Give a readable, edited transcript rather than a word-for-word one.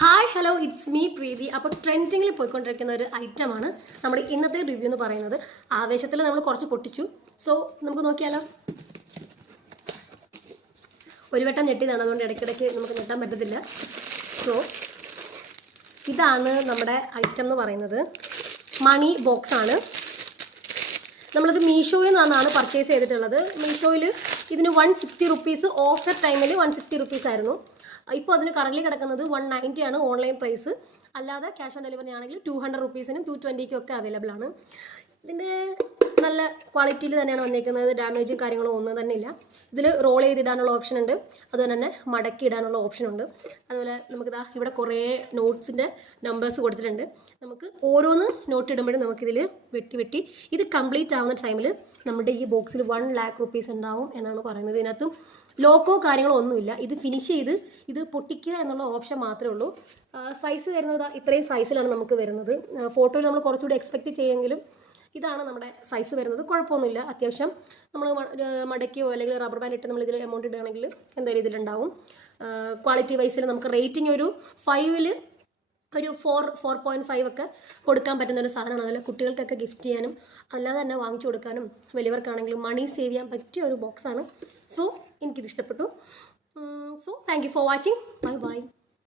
Hi hello it's me പ്രീതി. അപ്പോൾ ട്രെൻഡിങ്ങിൽ പോയിക്കൊണ്ടിരിക്കുന്ന ഒരു ഐറ്റമാണ് നമ്മുടെ ഇന്നത്തെ റിവ്യൂ എന്ന് പറയുന്നത്. ആവേശത്തിൽ നമ്മൾ കുറച്ച് പൊട്ടിച്ചു. സോ നമുക്ക് നോക്കിയാലോ. ഒരു വട്ടം ഞെട്ടിയതാണ്, അതുകൊണ്ട് ഇടയ്ക്കിടയ്ക്ക് നമുക്ക് ഞെട്ടാൻ പറ്റത്തില്ല. സോ ഇതാണ് നമ്മുടെ ഐറ്റം എന്ന് പറയുന്നത്. മണി ബോക്സ് ആണ്. നമ്മളത് മീഷോയിൽ നിന്നാണ് പർച്ചേസ് ചെയ്തിട്ടുള്ളത്. മീഷോയിൽ ഇതിന് 160 റുപ്പീസ്, ഓഫർ ടൈമിൽ 160 റുപ്പീസ് ആയിരുന്നു. ഇപ്പോൾ അതിന് കറൻറ്റ്ലി കിടക്കുന്നത് 190 ആണ് ഓൺലൈൻ പ്രൈസ്. അല്ലാതെ ക്യാഷ് ഓൺ ഡെലിവറി ആണെങ്കിൽ 200 റുപ്പീസിനും 220 ഒക്കെ അവൈലബിൾ ആണ്. ഇതിൻ്റെ നല്ല ക്വാളിറ്റിയിൽ തന്നെയാണ് വന്നിരിക്കുന്നത്. ഡാമേജും കാര്യങ്ങളും ഒന്നും തന്നെ ഇല്ല. ഇതിൽ റോൾ ചെയ്തിടാനുള്ള ഓപ്ഷൻ ഉണ്ട്, അതുപോലെ തന്നെ മടക്കി ഇടാനുള്ള ഓപ്ഷൻ ഉണ്ട്. അതുപോലെ നമുക്കിതാ ഇവിടെ കുറേ നോട്ട്സിൻ്റെ നമ്പേഴ്സ് കൊടുത്തിട്ടുണ്ട്. നമുക്ക് ഓരോന്ന് നോട്ട് ഇടുമ്പോഴും നമുക്കിതിൽ വെട്ടി ഇത് കംപ്ലീറ്റ് ആവുന്ന ടൈമിൽ നമ്മുടെ ഈ ബോക്സിൽ 1 lakh റുപ്പീസ് ഉണ്ടാവും എന്നാണ് പറയുന്നത്. ഇതിനകത്തും ലോക്കോ കാര്യങ്ങളോ ഒന്നുമില്ല. ഇത് ഫിനിഷ് ചെയ്ത് ഇത് പൊട്ടിക്കുക എന്നുള്ള ഓപ്ഷൻ മാത്രമേ ഉള്ളൂ. സൈസ് വരുന്നത് ഇത്രയും സൈസിലാണ് നമുക്ക് വരുന്നത്. ഫോട്ടോയിൽ നമ്മൾ കുറച്ചുകൂടി എക്സ്പെക്റ്റ് ചെയ്യുമെങ്കിലും ഇതാണ് നമ്മുടെ സൈസ് വരുന്നത്. കുഴപ്പമൊന്നുമില്ല. അത്യാവശ്യം നമ്മൾ മടക്കിയോ അല്ലെങ്കിൽ റബ്ബർ ബാൻഡ് ഇട്ട് നമ്മളിതിൽ എമൗണ്ട് ഇടുകയാണെങ്കിൽ എന്തായാലും ഇതിലുണ്ടാവും. ക്വാളിറ്റി വൈസിൽ നമുക്ക് റേറ്റിംഗ് ഒരു 5ൽ ഒരു 4.5 ഒക്കെ കൊടുക്കാൻ പറ്റുന്ന ഒരു സാധനമാണ്. അതുപോലെ കുട്ടികൾക്കൊക്കെ ഗിഫ്റ്റ് ചെയ്യാനും അല്ലാതെ തന്നെ വാങ്ങിച്ചു കൊടുക്കാനും വലിയവർക്കാണെങ്കിലും മണി സേവ് ചെയ്യാൻ പറ്റിയ ഒരു ബോക്സാണ്. സോ എനിക്കിത് ഇഷ്ടപ്പെട്ടു. So thank you for watching. Bye bye.